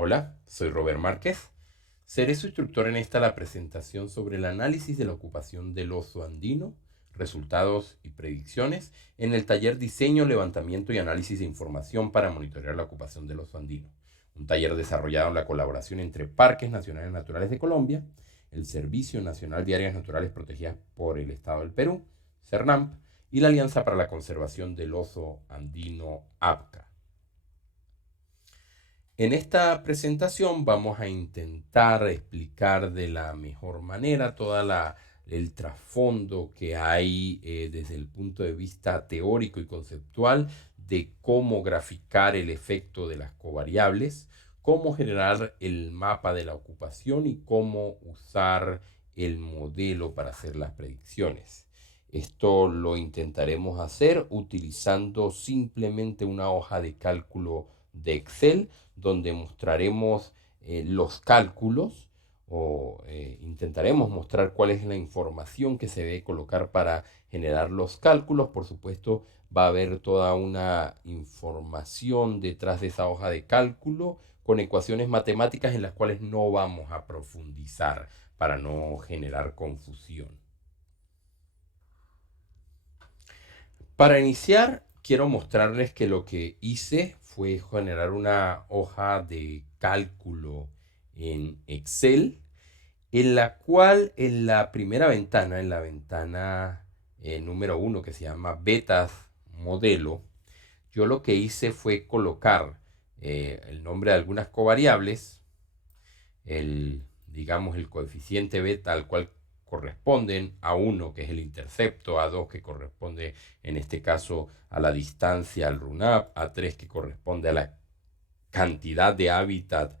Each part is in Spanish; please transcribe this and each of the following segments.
Hola, soy Robert Márquez. Seré su instructor en la presentación sobre el análisis de la ocupación del oso andino, resultados y predicciones en el taller Diseño, Levantamiento y Análisis de Información para monitorear la ocupación del oso andino. Un taller desarrollado en la colaboración entre Parques Nacionales Naturales de Colombia, el Servicio Nacional de Áreas Naturales Protegidas por el Estado del Perú, CERNAMP, y la Alianza para la Conservación del Oso Andino, APCA. En esta presentación vamos a intentar explicar de la mejor manera el trasfondo que hay desde el punto de vista teórico y conceptual de cómo graficar el efecto de las covariables, cómo generar el mapa de la ocupación y cómo usar el modelo para hacer las predicciones. Esto lo intentaremos hacer utilizando simplemente una hoja de cálculo de Excel, donde mostraremos los cálculos o intentaremos mostrar cuál es la información que se debe colocar para generar los cálculos. Por supuesto, va a haber toda una información detrás de esa hoja de cálculo con ecuaciones matemáticas en las cuales no vamos a profundizar para no generar confusión. Para iniciar, quiero mostrarles que lo que hice fue generar una hoja de cálculo en Excel, en la cual en la primera ventana, en la ventana número 1 que se llama Betas Modelo, yo lo que hice fue colocar el nombre de algunas covariables, digamos el coeficiente beta al cual corresponden, a 1 que es el intercepto, a 2 que corresponde en este caso a la distancia al RUNAP, a 3 que corresponde a la cantidad de hábitat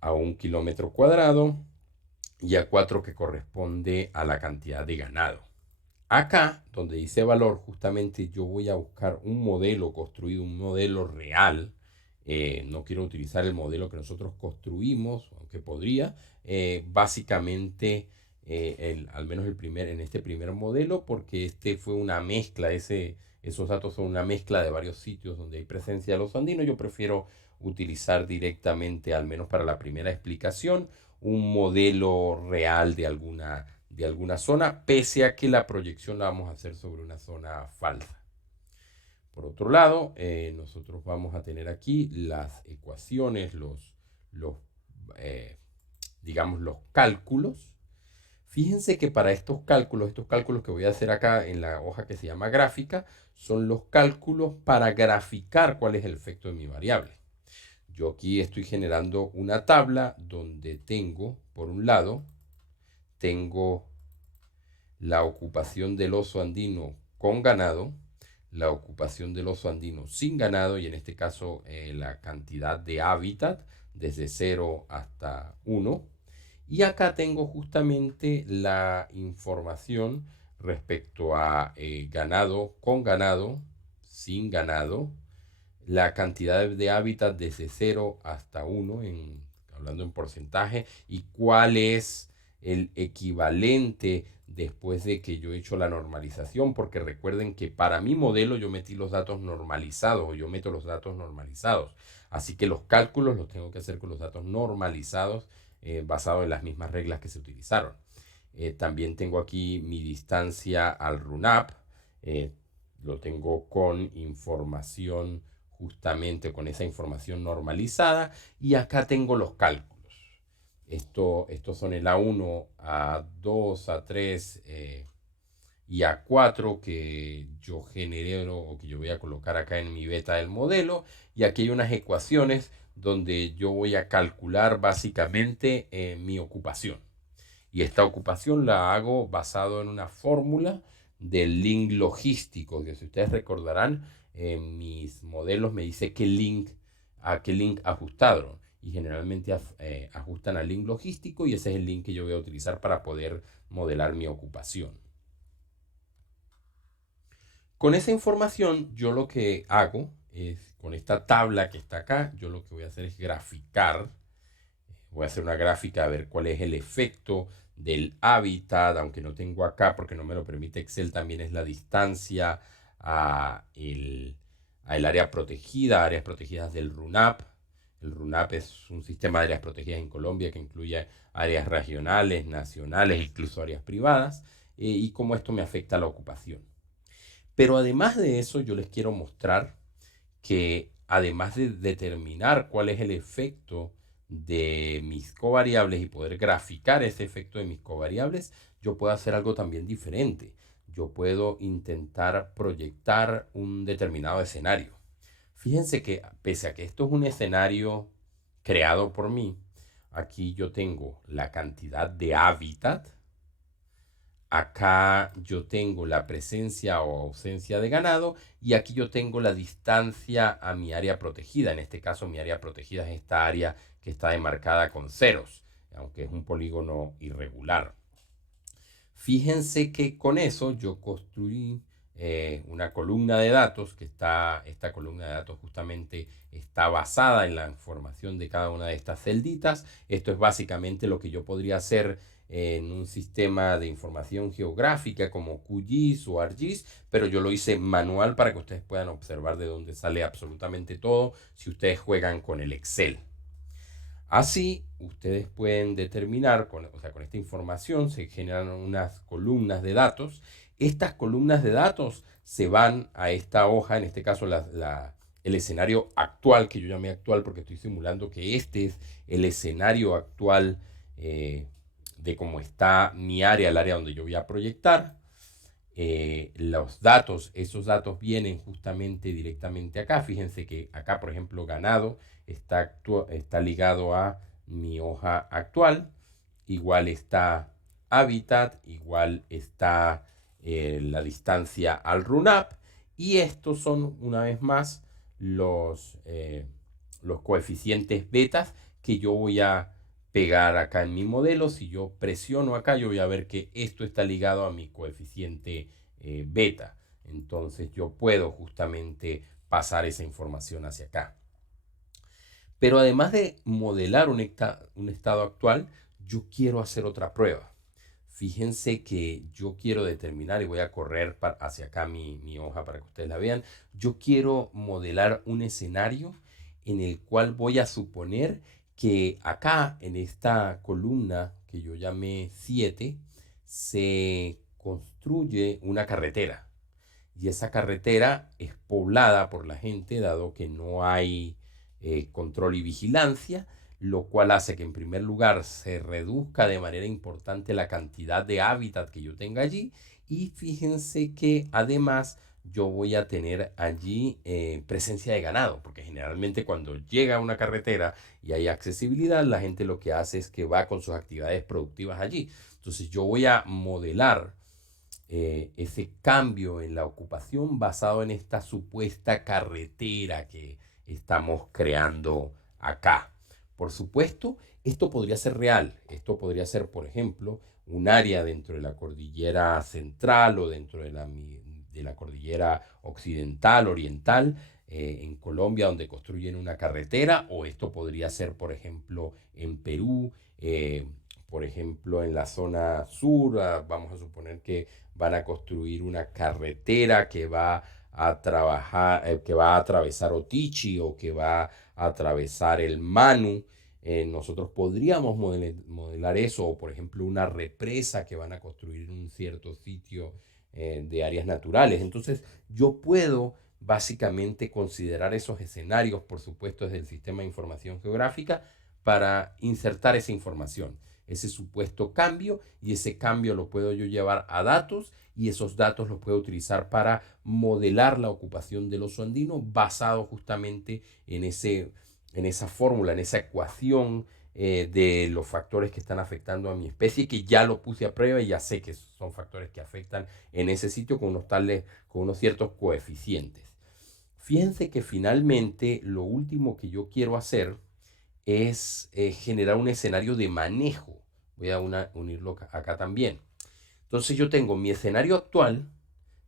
a 1 kilómetro cuadrado y a 4 que corresponde a la cantidad de ganado. Acá, donde dice valor, justamente yo voy a buscar un modelo construido, un modelo real. No quiero utilizar el modelo que nosotros construimos, aunque podría. Básicamente, al menos en este primer modelo, porque este fue una mezcla, esos datos son una mezcla de varios sitios donde hay presencia de los andinos. Yo prefiero utilizar directamente, al menos para la primera explicación, un modelo real de alguna zona, pese a que la proyección la vamos a hacer sobre una zona falsa. Por otro lado, nosotros vamos a tener aquí las ecuaciones, digamos los cálculos. Fíjense que para estos cálculos que voy a hacer acá en la hoja que se llama gráfica, son los cálculos para graficar cuál es el efecto de mi variable. Yo aquí estoy generando una tabla donde tengo, por un lado, tengo la ocupación del oso andino con ganado, la ocupación del oso andino sin ganado y en este caso la cantidad de hábitat desde 0 hasta 1. Y acá tengo justamente la información respecto a ganado con ganado, sin ganado, la cantidad de hábitat desde 0 hasta 1, hablando en porcentaje, y cuál es el equivalente después de que yo he hecho la normalización, porque recuerden que para mi modelo yo metí los datos normalizados, o yo meto los datos normalizados. Así que los cálculos los tengo que hacer con los datos normalizados, basados en las mismas reglas que se utilizaron. También tengo aquí mi distancia al RUNAP, lo tengo con información, justamente con esa información normalizada, y acá tengo los cálculos. Estos son el A1, A2, A3 y A4 que yo genero o que yo voy a colocar acá en mi beta del modelo. Y aquí hay unas ecuaciones donde yo voy a calcular básicamente mi ocupación. Y esta ocupación la hago basado en una fórmula del link logístico, que si ustedes recordarán, mis modelos me dice a qué link ajustaron. Y generalmente ajustan al link logístico y ese es el link que yo voy a utilizar para poder modelar mi ocupación. Con esa información, yo lo que hago es, con esta tabla que está acá, yo lo que voy a hacer es graficar. Voy a hacer una gráfica a ver cuál es el efecto del hábitat, aunque no tengo acá porque no me lo permite Excel, también es la distancia a el área protegida, áreas protegidas del RUNAP, El RUNAP es un sistema de áreas protegidas en Colombia que incluye áreas regionales, nacionales, incluso áreas privadas, y cómo esto me afecta a la ocupación. Pero además de eso, yo les quiero mostrar que además de determinar cuál es el efecto de mis covariables y poder graficar ese efecto de mis covariables, yo puedo hacer algo también diferente. Yo puedo intentar proyectar un determinado escenario. Fíjense que pese a que esto es un escenario creado por mí, aquí yo tengo la cantidad de hábitat. Acá yo tengo la presencia o ausencia de ganado y aquí yo tengo la distancia a mi área protegida. En este caso mi área protegida es esta área que está demarcada con ceros, aunque es un polígono irregular. Fíjense que con eso yo construí una columna de datos esta columna de datos justamente está basada en la información de cada una de estas celditas. Esto es básicamente lo que yo podría hacer en un sistema de información geográfica como QGIS o ArcGIS, pero yo lo hice manual para que ustedes puedan observar de dónde sale absolutamente todo si ustedes juegan con el Excel. Así, ustedes pueden determinar, o sea, con esta información se generan unas columnas de datos. Estas columnas de datos se van a esta hoja, en este caso el escenario actual, que yo llamé actual porque estoy simulando que este es el escenario actual de cómo está mi área, el área donde yo voy a proyectar. Los datos, esos datos vienen justamente directamente acá. Fíjense que acá, por ejemplo, ganado está ligado a mi hoja actual. Igual está hábitat, igual está la distancia al RUNAP. Y estos son, una vez más, los coeficientes betas que yo voy a pegar acá en mi modelo. Si yo presiono acá, yo voy a ver que esto está ligado a mi coeficiente beta. Entonces yo puedo justamente pasar esa información hacia acá. Pero además de modelar un estado actual, yo quiero hacer otra prueba. Fíjense que yo quiero determinar, y voy a correr hacia acá mi hoja para que ustedes la vean, yo quiero modelar un escenario en el cual voy a suponer que acá en esta columna que yo llamé 7 se construye una carretera y esa carretera es poblada por la gente dado que no hay control y vigilancia, lo cual hace que en primer lugar se reduzca de manera importante la cantidad de hábitat que yo tenga allí y fíjense que además yo voy a tener allí presencia de ganado, porque generalmente cuando llega a una carretera y hay accesibilidad, la gente lo que hace es que va con sus actividades productivas allí. Entonces yo voy a modelar ese cambio en la ocupación basado en esta supuesta carretera que estamos creando acá. Por supuesto, esto podría ser real. Esto podría ser, por ejemplo, un área dentro de la cordillera central o dentro de la cordillera occidental, oriental, en Colombia, donde construyen una carretera, o esto podría ser, por ejemplo, en Perú, por ejemplo, en la zona sur, vamos a suponer que van a construir una carretera que va a trabajar, que va a atravesar Otichi o que va a atravesar el Manu. Nosotros podríamos modelar eso, o por ejemplo una represa que van a construir en un cierto sitio de áreas naturales. Entonces yo puedo básicamente considerar esos escenarios, por supuesto, desde el sistema de información geográfica para insertar esa información, ese supuesto cambio, y ese cambio lo puedo yo llevar a datos y esos datos los puedo utilizar para modelar la ocupación del oso andino basado justamente en esa fórmula, en esa ecuación de los factores que están afectando a mi especie, que ya lo puse a prueba y ya sé que son factores que afectan en ese sitio con unos ciertos coeficientes. Fíjense que finalmente lo último que yo quiero hacer es generar un escenario de manejo. Voy a unirlo acá también. Entonces yo tengo mi escenario actual.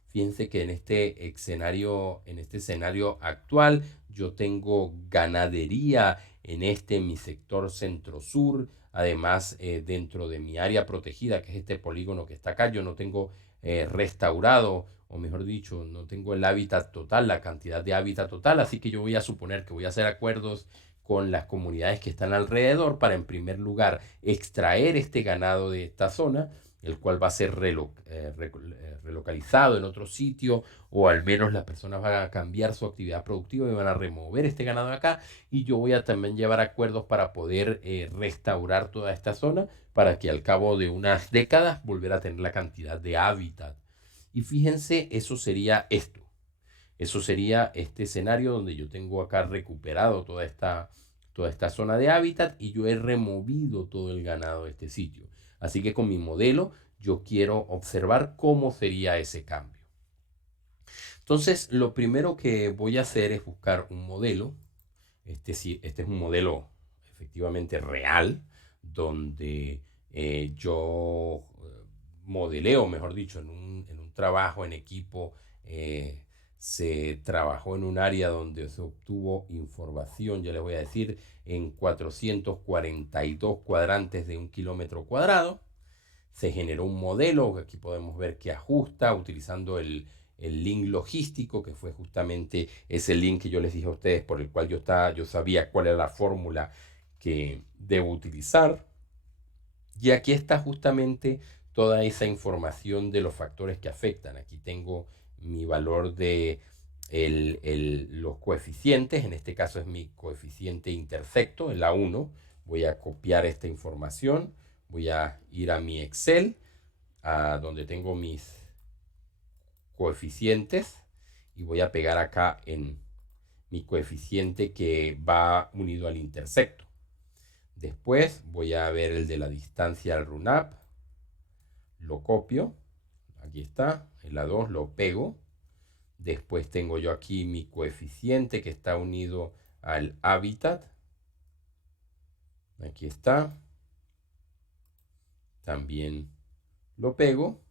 Fíjense que en este escenario actual yo tengo ganadería en mi sector centro-sur. Además, dentro de mi área protegida, que es este polígono que está acá, yo no tengo restaurado, o mejor dicho, no tengo el hábitat total, la cantidad de hábitat total. Así que yo voy a suponer que voy a hacer acuerdos con las comunidades que están alrededor para, en primer lugar, extraer este ganado de esta zona, el cual va a ser relocalizado en otro sitio, o al menos las personas van a cambiar su actividad productiva y van a remover este ganado de acá, y yo voy a también llevar acuerdos para poder restaurar toda esta zona para que al cabo de unas décadas volver a tener la cantidad de hábitat. Y fíjense, eso sería esto. Eso sería este escenario donde yo tengo acá recuperado toda esta zona de hábitat y yo he removido todo el ganado de este sitio. Así que con mi modelo yo quiero observar cómo sería ese cambio. Entonces, lo primero que voy a hacer es buscar un modelo. Este es un modelo efectivamente real, donde yo modeleo, mejor dicho, en un trabajo en equipo. Se trabajó en un área donde se obtuvo información, ya les voy a decir, en 442 cuadrantes de 1 kilómetro cuadrado. Se generó un modelo, aquí podemos ver que ajusta utilizando el link logístico, que fue justamente ese link que yo les dije a ustedes, por el cual yo sabía cuál era la fórmula que debo utilizar. Y aquí está justamente toda esa información de los factores que afectan. Aquí tengo mi valor de los coeficientes, en este caso es mi coeficiente intersecto, el A1. Voy a copiar esta información, voy a ir a mi Excel, a donde tengo mis coeficientes, y voy a pegar acá en mi coeficiente que va unido al intersecto. Después voy a ver el de la distancia al run-up, lo copio, aquí está, el A2 lo pego. Después tengo yo aquí mi coeficiente que está unido al hábitat, aquí está, también lo pego,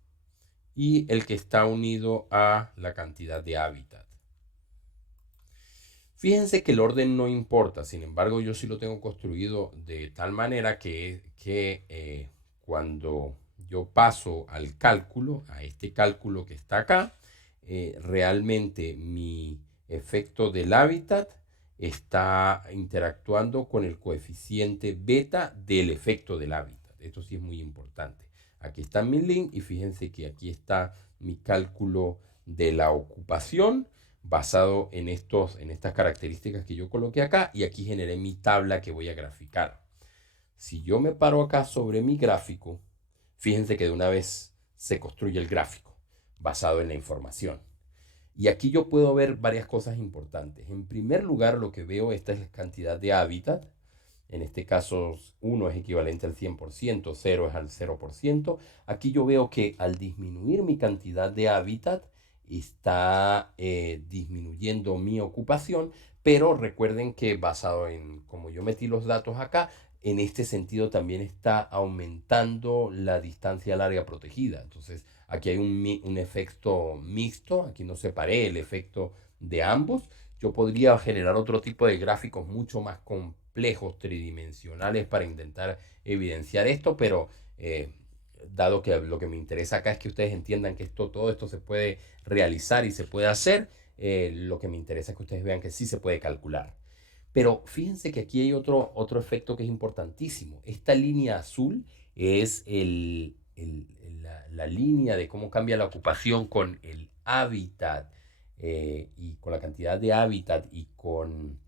y el que está unido a la cantidad de hábitat. Fíjense que el orden no importa, sin embargo yo sí lo tengo construido de tal manera que cuando yo paso al cálculo, a este cálculo que está acá, realmente mi efecto del hábitat está interactuando con el coeficiente beta del efecto del hábitat. Esto sí es muy importante. Aquí está mi link y fíjense que aquí está mi cálculo de la ocupación basado en estas características que yo coloqué acá, y aquí generé mi tabla que voy a graficar. Si yo me paro acá sobre mi gráfico, fíjense que de una vez se construye el gráfico basado en la información. Y aquí yo puedo ver varias cosas importantes. En primer lugar, lo que veo, esta es la cantidad de hábitat. En este caso, 1 es equivalente al 100%, 0 es al 0%. Aquí yo veo que al disminuir mi cantidad de hábitat, está disminuyendo mi ocupación, pero recuerden que basado en como yo metí los datos acá, en este sentido también está aumentando la distancia al área protegida. Entonces, aquí hay un efecto mixto, aquí no separé el efecto de ambos. Yo podría generar otro tipo de gráficos mucho más complejos, tridimensionales, para intentar evidenciar esto, pero dado que lo que me interesa acá es que ustedes entiendan que todo esto se puede realizar y se puede hacer, lo que me interesa es que ustedes vean que sí se puede calcular. Pero fíjense que aquí hay otro efecto que es importantísimo. Esta línea azul es la línea de cómo cambia la ocupación con el hábitat, y con la cantidad de hábitat y con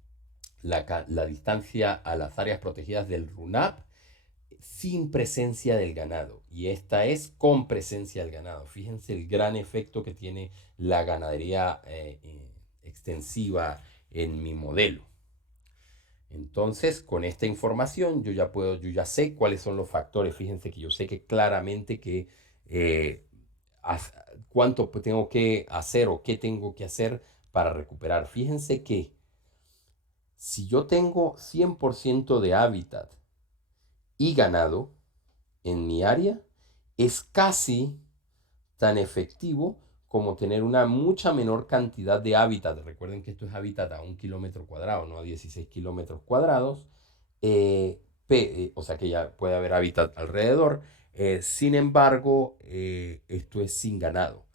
la distancia a las áreas protegidas del RUNAP sin presencia del ganado. Y esta es con presencia del ganado. Fíjense el gran efecto que tiene la ganadería extensiva en mi modelo. Entonces, con esta información yo ya sé cuáles son los factores. Fíjense que yo sé que claramente que cuánto tengo que hacer o qué tengo que hacer para recuperar. Fíjense que si yo tengo 100% de hábitat y ganado en mi área, es casi tan efectivo como tener una mucha menor cantidad de hábitat. Recuerden que esto es hábitat a 1 kilómetro cuadrado, no a 16 kilómetros cuadrados. O sea que ya puede haber hábitat alrededor. Sin embargo, esto es sin ganado.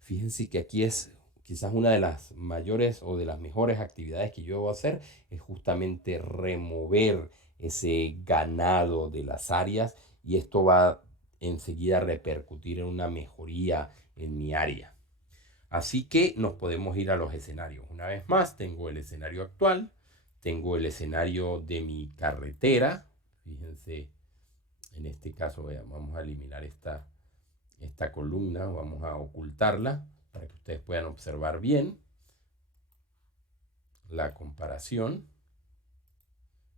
Fíjense que aquí es quizás una de las mayores o de las mejores actividades que yo debo hacer es justamente remover ese ganado de las áreas y esto va enseguida a repercutir en una mejoría en mi área. Así que nos podemos ir a los escenarios. Una vez más, tengo el escenario actual, tengo el escenario de mi carretera. Fíjense, en este caso vamos a eliminar esta columna, vamos a ocultarla para que ustedes puedan observar bien la comparación.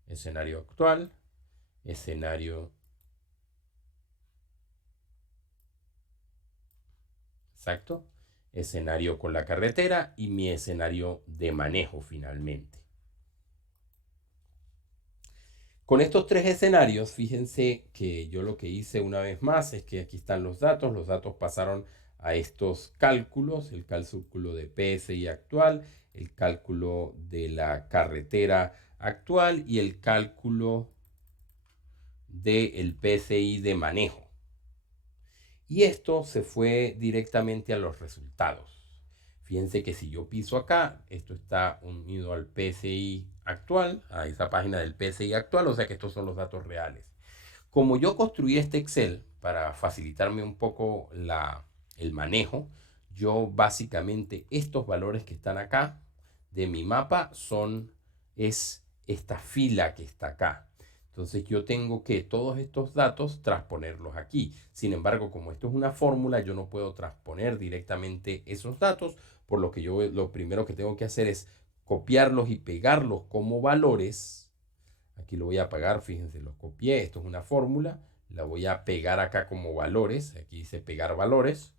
Escenario actual, escenario exacto, escenario con la carretera y mi escenario de manejo finalmente. Con estos tres escenarios, fíjense que yo lo que hice una vez más es que aquí están los datos pasaron a estos cálculos, el cálculo de PSI actual, el cálculo de la carretera actual y el cálculo del PSI de manejo. Y esto se fue directamente a los resultados. Fíjense que si yo piso acá, esto está unido al PSI actual, a esa página del PSI actual, o sea que estos son los datos reales. Como yo construí este Excel para facilitarme un poco el manejo, yo básicamente estos valores que están acá de mi mapa es esta fila que está acá. Entonces yo tengo que todos estos datos transponerlos aquí. Sin embargo, como esto es una fórmula, yo no puedo transponer directamente esos datos, por lo que yo lo primero que tengo que hacer es copiarlos y pegarlos como valores. Aquí lo voy a pegar, fíjense, los copié, esto es una fórmula, la voy a pegar acá como valores, aquí dice pegar valores,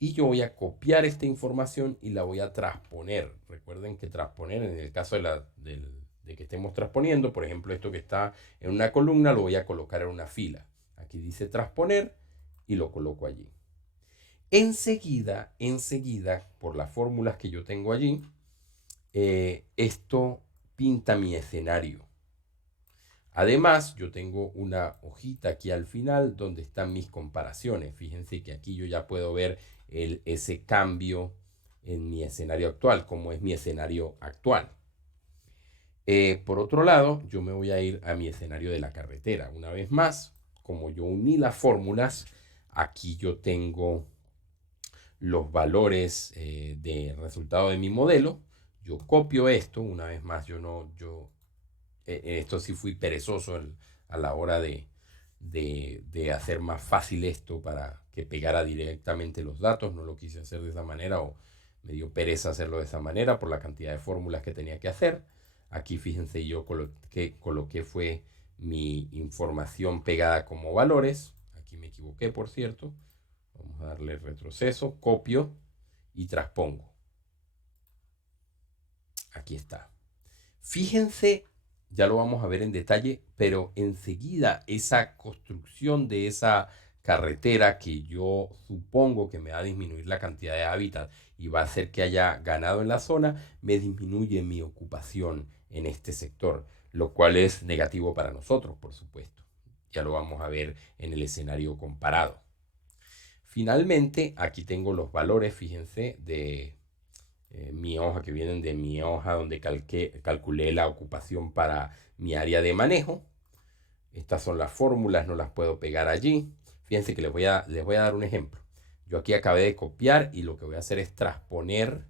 y yo voy a copiar esta información y la voy a transponer. Recuerden que transponer, en el caso de que estemos transponiendo, por ejemplo, esto que está en una columna, lo voy a colocar en una fila. Aquí dice transponer y lo coloco allí. Enseguida, por las fórmulas que yo tengo allí, esto pinta mi escenario. Además, yo tengo una hojita aquí al final donde están mis comparaciones. Fíjense que aquí yo ya puedo ver ese cambio en mi escenario actual, como es mi escenario actual. Por otro lado, yo me voy a ir a mi escenario de la carretera. Una vez más, como yo uní las fórmulas, aquí yo tengo los valores de resultado de mi modelo. Yo copio esto. Una vez más, esto sí fui perezoso a la hora de hacer más fácil esto para que pegara directamente los datos. No lo quise hacer de esa manera o me dio pereza hacerlo de esa manera por la cantidad de fórmulas que tenía que hacer. Aquí fíjense yo coloqué fue mi información pegada como valores. Aquí me equivoqué, por cierto. Vamos a darle retroceso, copio y transpongo. Aquí está. Fíjense, ya lo vamos a ver en detalle, pero enseguida esa construcción de esa carretera que yo supongo que me va a disminuir la cantidad de hábitat y va a hacer que haya ganado en la zona, me disminuye mi ocupación en este sector, lo cual es negativo para nosotros, por supuesto. Ya lo vamos a ver en el escenario comparado. Finalmente, aquí tengo los valores, fíjense, de mi hoja, que vienen de mi hoja donde calculé la ocupación para mi área de manejo. Estas son las fórmulas, no las puedo pegar allí. Fíjense que les voy a dar un ejemplo. Yo aquí acabé de copiar y lo que voy a hacer es transponer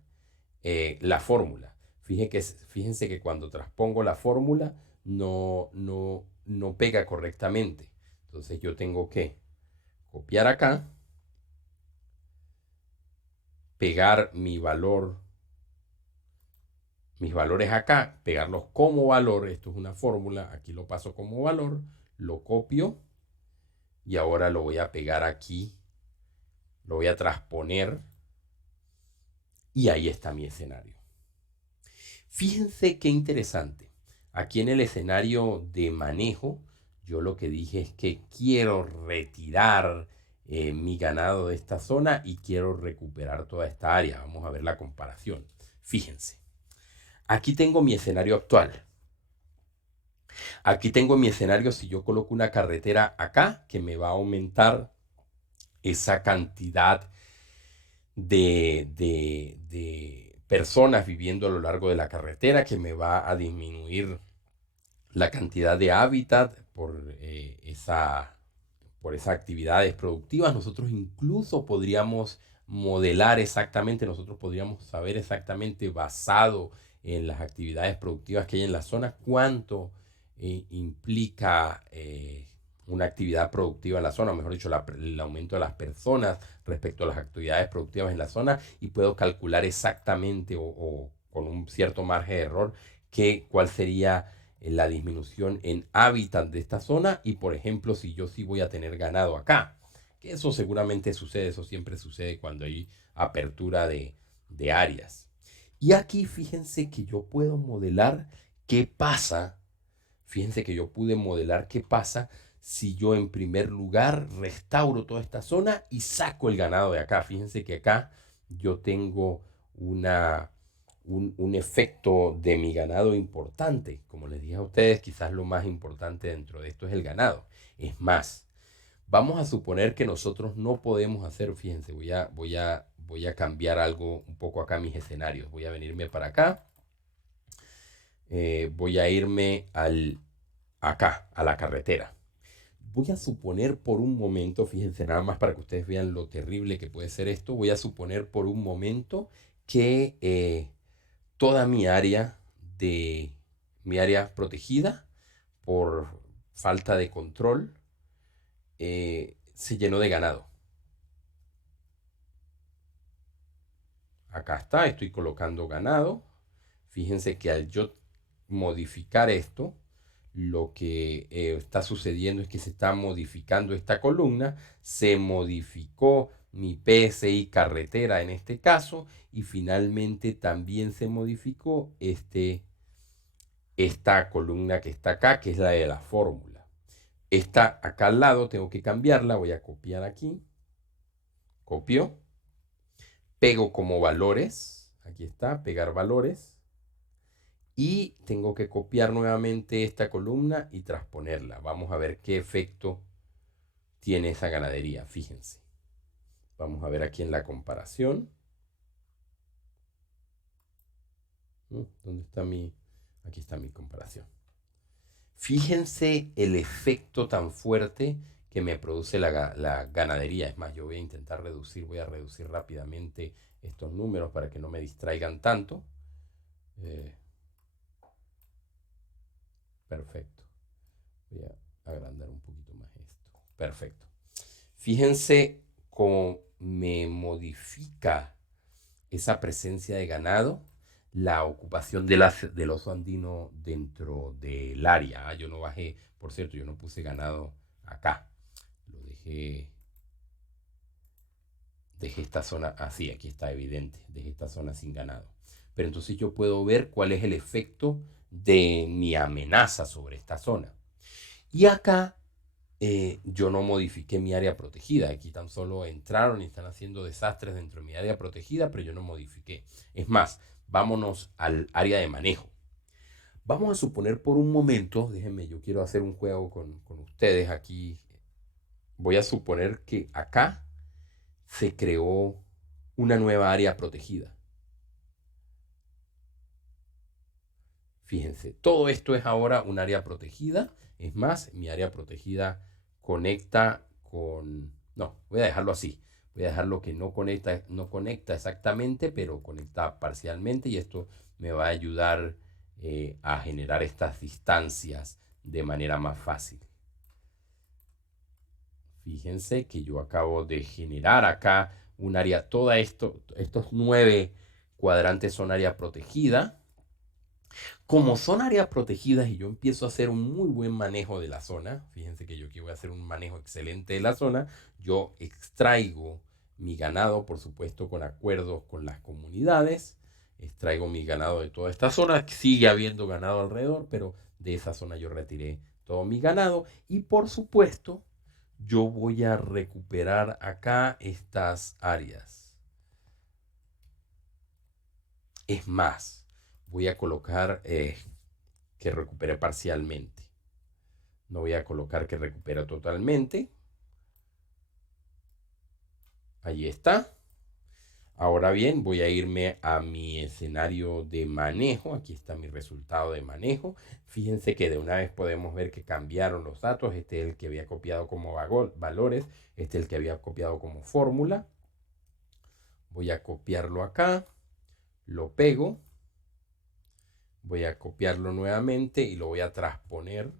la fórmula. Fíjense que cuando transpongo la fórmula no pega correctamente. Entonces yo tengo que copiar acá, pegar mis valores acá, pegarlos como valor. Esto es una fórmula, aquí lo paso como valor, lo copio y ahora lo voy a pegar aquí, lo voy a transponer y ahí está mi escenario. Fíjense qué interesante. Aquí en el escenario de manejo, yo lo que dije es que quiero retirar mi ganado de esta zona y quiero recuperar toda esta área. Vamos a ver la comparación. Fíjense. Aquí tengo mi escenario actual. Aquí tengo mi escenario si yo coloco una carretera acá que me va a aumentar esa cantidad de personas viviendo a lo largo de la carretera, que me va a disminuir la cantidad de hábitat por esas actividades productivas. Nosotros incluso podríamos modelar exactamente, nosotros podríamos saber exactamente, basado en las actividades productivas que hay en la zona, cuánto implica una actividad productiva en la zona, o mejor dicho, el aumento de las personas respecto a las actividades productivas en la zona, y puedo calcular exactamente o con un cierto margen de error cuál sería la disminución en hábitat de esta zona, y por ejemplo si yo sí voy a tener ganado acá, que eso seguramente sucede, eso siempre sucede cuando hay apertura de áreas. Y aquí fíjense que yo puedo modelar qué pasa, fíjense que yo pude modelar qué pasa si yo en primer lugar restauro toda esta zona y saco el ganado de acá. Fíjense que acá yo tengo un efecto de mi ganado importante. Como les dije a ustedes, quizás lo más importante dentro de esto es el ganado. Es más, vamos a suponer que nosotros no podemos hacer, fíjense, voy a cambiar algo un poco acá mis escenarios. Voy a venirme para acá. Voy a irme acá, a la carretera. Voy a suponer por un momento, fíjense nada más para que ustedes vean lo terrible que puede ser esto, voy a suponer por un momento que toda mi área protegida por falta de control, se llenó de ganado. Acá está, estoy colocando ganado. Fíjense que al yo modificar esto, lo que está sucediendo es que se está modificando esta columna, se modificó mi PSI carretera en este caso, y finalmente también se modificó esta columna que está acá, que es la de la fórmula. Esta acá al lado tengo que cambiarla, voy a copiar aquí, copio, pego como valores, aquí está, pegar valores, y tengo que copiar nuevamente esta columna y transponerla. Vamos a ver qué efecto tiene esa ganadería, fíjense. Vamos a ver aquí en la comparación. ¿Dónde está mi? Aquí está mi comparación. Fíjense el efecto tan fuerte que me produce la ganadería. Es más, yo voy a intentar voy a reducir rápidamente estos números para que no me distraigan tanto. Perfecto. Voy a agrandar un poquito más esto. Perfecto. Fíjense cómo me modifica esa presencia de ganado la ocupación del oso andino dentro del área. Yo no bajé, por cierto, yo no puse ganado acá. Lo dejé esta zona así, aquí está evidente, dejé esta zona sin ganado. Pero entonces yo puedo ver cuál es el efecto de mi amenaza sobre esta zona. Y acá yo no modifiqué mi área protegida. Aquí tan solo entraron y están haciendo desastres dentro de mi área protegida, pero yo no modifiqué. Es más, vámonos al área de manejo. Vamos a suponer por un momento, déjenme, yo quiero hacer un juego con ustedes aquí. Voy a suponer que acá se creó una nueva área protegida. Fíjense, todo esto es ahora un área protegida. Es más, mi área protegida conecta con... No, voy a dejarlo así. Voy a dejarlo que no conecta exactamente, pero conecta parcialmente, y esto me va a ayudar a generar estas distancias de manera más fácil. Fíjense que yo acabo de generar acá un área, estos 9 cuadrantes son área protegida. Como son áreas protegidas y yo empiezo a hacer un muy buen manejo de la zona, fíjense que yo aquí voy a hacer un manejo excelente de la zona, yo extraigo mi ganado, por supuesto, con acuerdos con las comunidades, extraigo mi ganado de toda esta zona, sigue habiendo ganado alrededor, pero de esa zona yo retiré todo mi ganado, y por supuesto, yo voy a recuperar acá estas áreas. Es más, voy a colocar que recupere parcialmente. No voy a colocar que recupera totalmente. Ahí está. Ahora bien, voy a irme a mi escenario de manejo. Aquí está mi resultado de manejo. Fíjense que de una vez podemos ver que cambiaron los datos. Este es el que había copiado como valores. Este es el que había copiado como fórmula. Voy a copiarlo acá. Lo pego. Voy a copiarlo nuevamente y lo voy a transponer.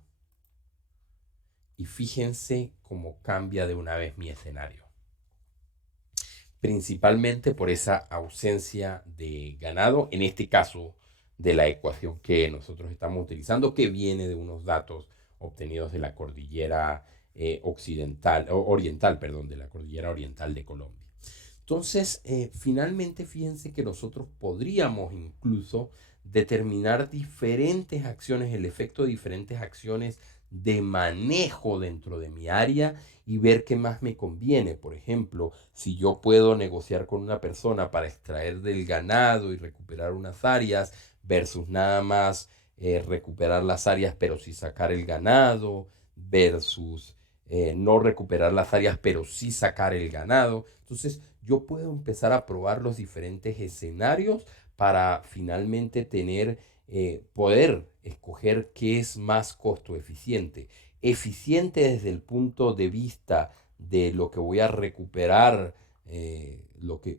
Y fíjense cómo cambia de una vez mi escenario. Principalmente por esa ausencia de ganado, en este caso de la ecuación que nosotros estamos utilizando, que viene de unos datos obtenidos de la cordillera oriental, perdón, de la cordillera oriental de Colombia. Entonces, finalmente, fíjense que nosotros podríamos incluso determinar diferentes acciones, el efecto de diferentes acciones de manejo dentro de mi área y ver qué más me conviene. Por ejemplo, si yo puedo negociar con una persona para extraer del ganado y recuperar unas áreas versus nada más recuperar las áreas pero sí sacar el ganado versus no recuperar las áreas pero sí sacar el ganado. Entonces yo puedo empezar a probar los diferentes escenarios para finalmente poder escoger qué es más costo eficiente. Eficiente desde el punto de vista de lo que voy a recuperar,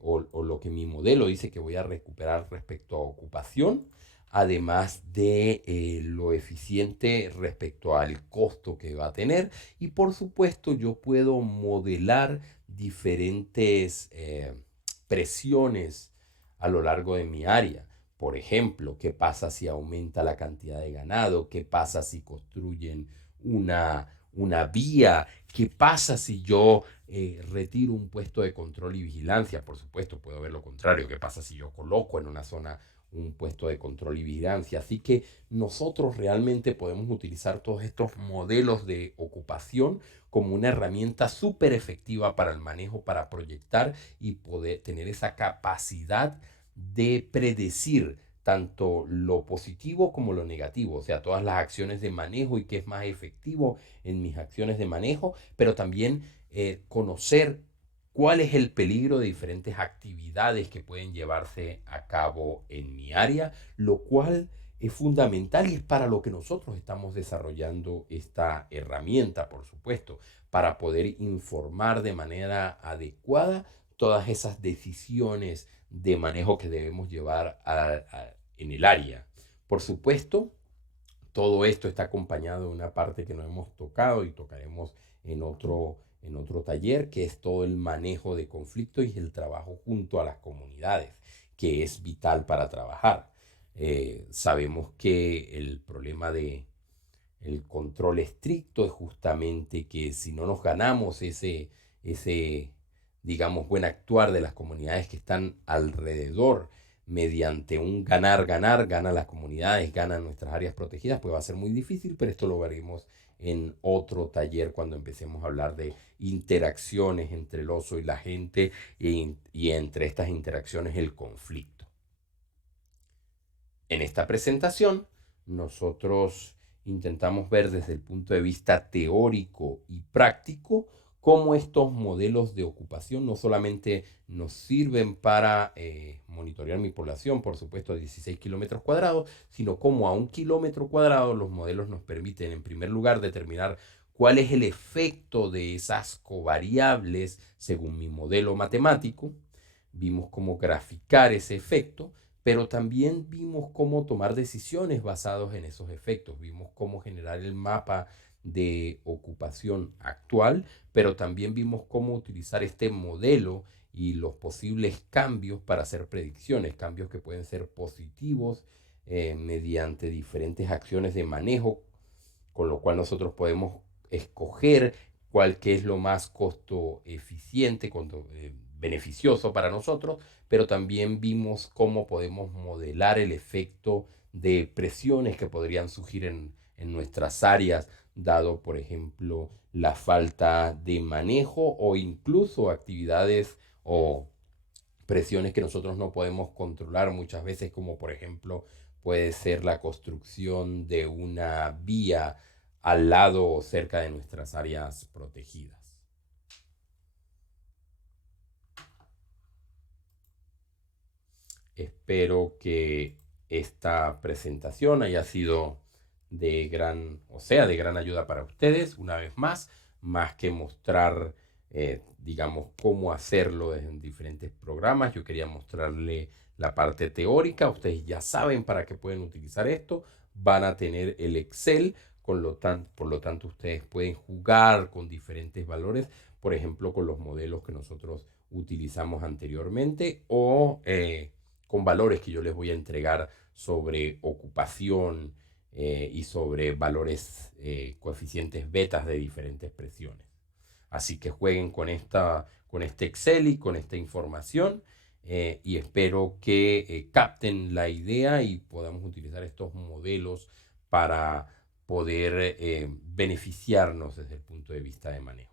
o lo que mi modelo dice que voy a recuperar respecto a ocupación, además de lo eficiente respecto al costo que va a tener. Y por supuesto yo puedo modelar diferentes presiones a lo largo de mi área. Por ejemplo, ¿qué pasa si aumenta la cantidad de ganado? ¿Qué pasa si construyen una vía? ¿Qué pasa si yo retiro un puesto de control y vigilancia? Por supuesto, puedo ver lo contrario. ¿Qué pasa si yo coloco en una zona un puesto de control y vigilancia? Así que nosotros realmente podemos utilizar todos estos modelos de ocupación como una herramienta súper efectiva para el manejo, para proyectar y poder tener esa capacidad de predecir tanto lo positivo como lo negativo, o sea, todas las acciones de manejo y qué es más efectivo en mis acciones de manejo, pero también conocer cuál es el peligro de diferentes actividades que pueden llevarse a cabo en mi área, lo cual es fundamental y es para lo que nosotros estamos desarrollando esta herramienta, por supuesto, para poder informar de manera adecuada todas esas decisiones de manejo que debemos llevar en el área. Por supuesto, todo esto está acompañado de una parte que no hemos tocado y tocaremos en otro taller, que es todo el manejo de conflictos y el trabajo junto a las comunidades, que es vital para trabajar. Sabemos que el problema de el control estricto es justamente que si no nos ganamos ese digamos, buen actuar de las comunidades que están alrededor mediante un ganar, ganar, ganan las comunidades, ganan nuestras áreas protegidas, pues va a ser muy difícil, pero esto lo veremos en otro taller cuando empecemos a hablar de interacciones entre el oso y la gente y entre estas interacciones el conflicto. En esta presentación, nosotros intentamos ver desde el punto de vista teórico y práctico cómo estos modelos de ocupación no solamente nos sirven para monitorear mi población, por supuesto, a 16 kilómetros cuadrados, sino cómo a 1 kilómetro cuadrado los modelos nos permiten, en primer lugar, determinar cuál es el efecto de esas covariables según mi modelo matemático. Vimos cómo graficar ese efecto, pero también vimos cómo tomar decisiones basadas en esos efectos. Vimos cómo generar el mapa de ocupación actual, pero también vimos cómo utilizar este modelo y los posibles cambios para hacer predicciones, cambios que pueden ser positivos mediante diferentes acciones de manejo, con lo cual nosotros podemos escoger cuál que es lo más costo eficiente, beneficioso para nosotros, pero también vimos cómo podemos modelar el efecto de presiones que podrían surgir en nuestras áreas, dado, por ejemplo, la falta de manejo o incluso actividades o presiones que nosotros no podemos controlar muchas veces, como por ejemplo puede ser la construcción de una vía al lado o cerca de nuestras áreas protegidas. Espero que esta presentación haya sido de gran ayuda para ustedes. Una vez más que mostrar, digamos, cómo hacerlo en diferentes programas, yo quería mostrarle la parte teórica. Ustedes ya saben para qué pueden utilizar esto. Van a tener el Excel, por lo tanto, ustedes pueden jugar con diferentes valores, por ejemplo, con los modelos que nosotros utilizamos anteriormente o con valores que yo les voy a entregar sobre ocupación y sobre valores coeficientes betas de diferentes presiones. Así que jueguen con este Excel y con esta información y espero que capten la idea y podamos utilizar estos modelos para poder beneficiarnos desde el punto de vista de manejo.